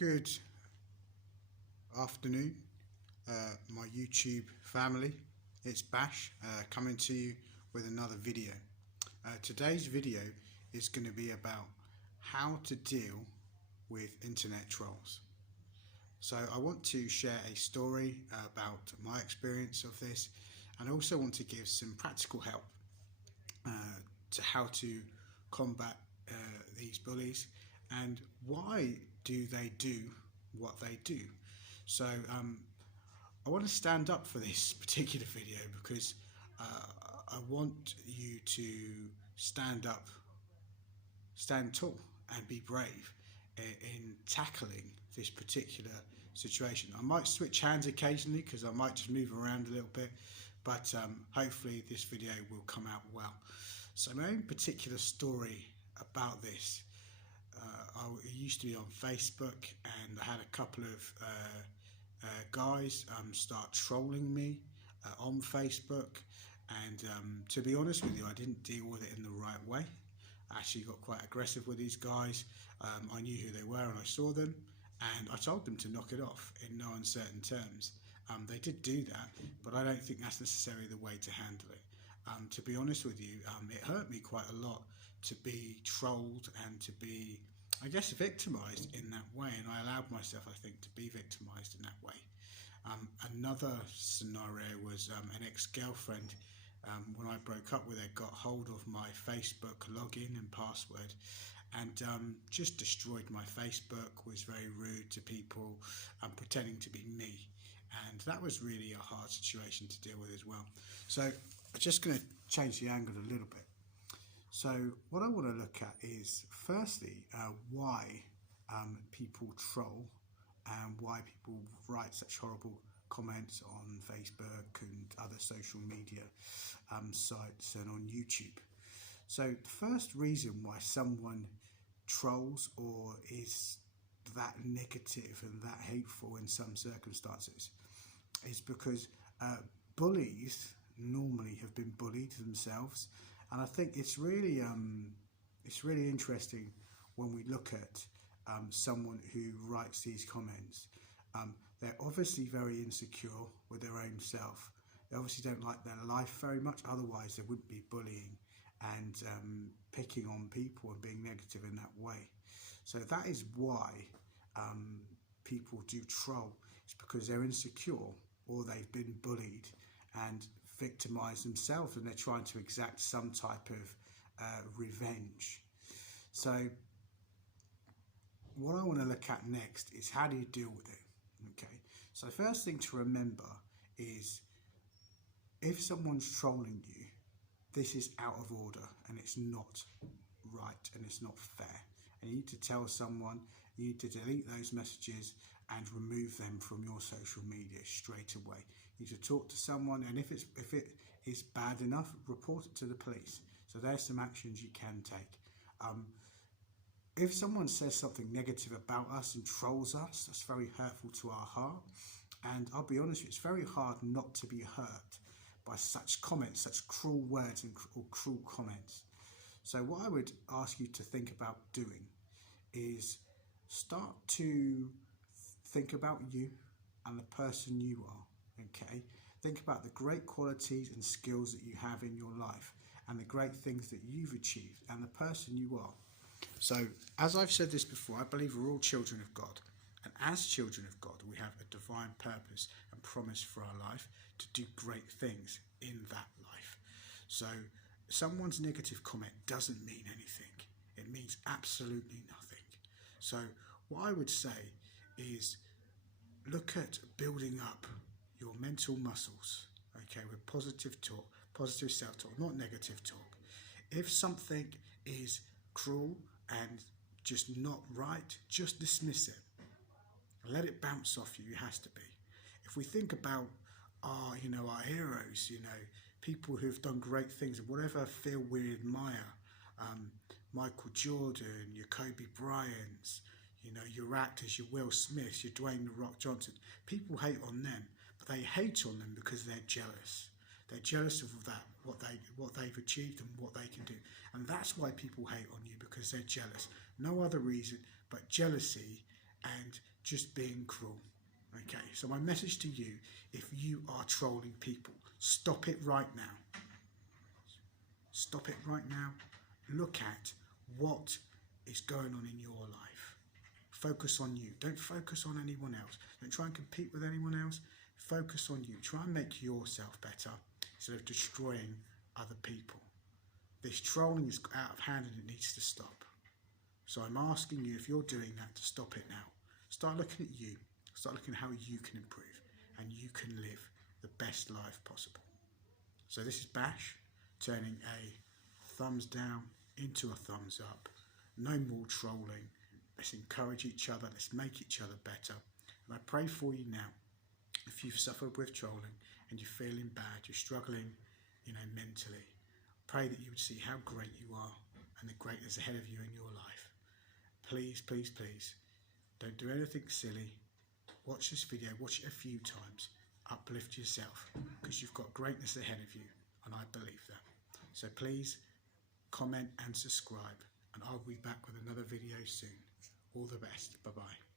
Good afternoon, my YouTube family. It's Bash coming to you with another video. Today's video is going to be about how to deal with internet trolls. So I want to share a story about my experience of this, and I also want to give some practical help to how to combat these bullies and why do they do what they do. So I want to stand up for this particular video because I want you to stand up, stand tall and be brave in tackling this particular situation. I might switch hands occasionally because I might just move around a little bit, but hopefully this video will come out well. So my own particular story about this, I used to be on Facebook and I had a couple of guys start trolling me on Facebook, and to be honest with you, I didn't deal with it in the right way. I actually got quite aggressive with these guys. I knew who they were and I saw them, and I told them to knock it off in no uncertain terms. They did do that, but I don't think that's necessarily the way to handle it. To be honest with you, it hurt me quite a lot to be trolled and to be, I guess, victimised in that way, and I allowed myself, I think, to be victimised in that way. Another scenario was an ex-girlfriend, when I broke up with her, got hold of my Facebook login and password and just destroyed my Facebook, was very rude to people, pretending to be me. And that was really a hard situation to deal with as well. So I'm just going to change the angle a little bit. So what I want to look at is firstly why people troll and why people write such horrible comments on Facebook and other social media sites and on YouTube. So the first reason why someone trolls or is that negative and that hateful in some circumstances is because bullies normally have been bullied themselves, and I think it's really interesting when we look at someone who writes these comments. They're obviously very insecure with their own self. They obviously don't like their life very much, otherwise they wouldn't be bullying and picking on people and being negative in that way. So that is why people do troll. It's because they're insecure or they've been bullied and victimised themselves, and they're trying to exact some type of revenge. So what I want to look at next is how do you deal with it. Okay, so the first thing to remember is if someone's trolling you, this is out of order and it's not right and it's not fair, and you need to tell someone, you need to delete those messages and remove them from your social media straight away. You need to talk to someone, and if it is bad enough, report it to the police. So there's some actions you can take. If someone says something negative about us and trolls us, that's very hurtful to our heart. And I'll be honest with you, it's very hard not to be hurt by such comments, such cruel words or cruel comments. So what I would ask you to think about doing is start to think about you and the person you are, okay? Think about the great qualities and skills that you have in your life and the great things that you've achieved and the person you are. So, as I've said this before, I believe we're all children of God. And as children of God, we have a divine purpose and promise for our life to do great things in that life. So, someone's negative comment doesn't mean anything. It means absolutely nothing. So, what I would say is look at building up your mental muscles, okay, with positive talk, positive self-talk, not negative talk. If something is cruel and just not right, just dismiss it. Let it bounce off you. It has to be. If we think about our heroes, people who've done great things, and whatever field we admire, Michael Jordan, your Kobe Bryants, your actors, your Will Smiths, your Dwayne "The Rock" Johnson. People hate on them, but they hate on them because they're jealous. They're jealous of that, what they've achieved and what they can do. And that's why people hate on you, because they're jealous. No other reason but jealousy and just being cruel. Okay, so my message to you, if you are trolling people, stop it right now. Stop it right now. Look at what is going on in your life. Focus on you. Don't focus on anyone else. Don't try and compete with anyone else. Focus on you. Try and make yourself better instead of destroying other people. This trolling is out of hand and it needs to stop. So I'm asking you, if you're doing that, to stop it now. Start looking at you. Start looking at how you can improve and you can live the best life possible. So this is Bash, turning a thumbs down into a thumbs up. No more trolling. Let's encourage each other. Let's make each other better. And I pray for you now. If you've suffered with trolling and you're feeling bad, you're struggling, mentally, pray that you would see how great you are and the greatness ahead of you in your life. Please, please, please, don't do anything silly. Watch this video, watch it a few times. Uplift yourself, because you've got greatness ahead of you, and I believe that. So please comment and subscribe, and I'll be back with another video soon. All the best. Bye bye.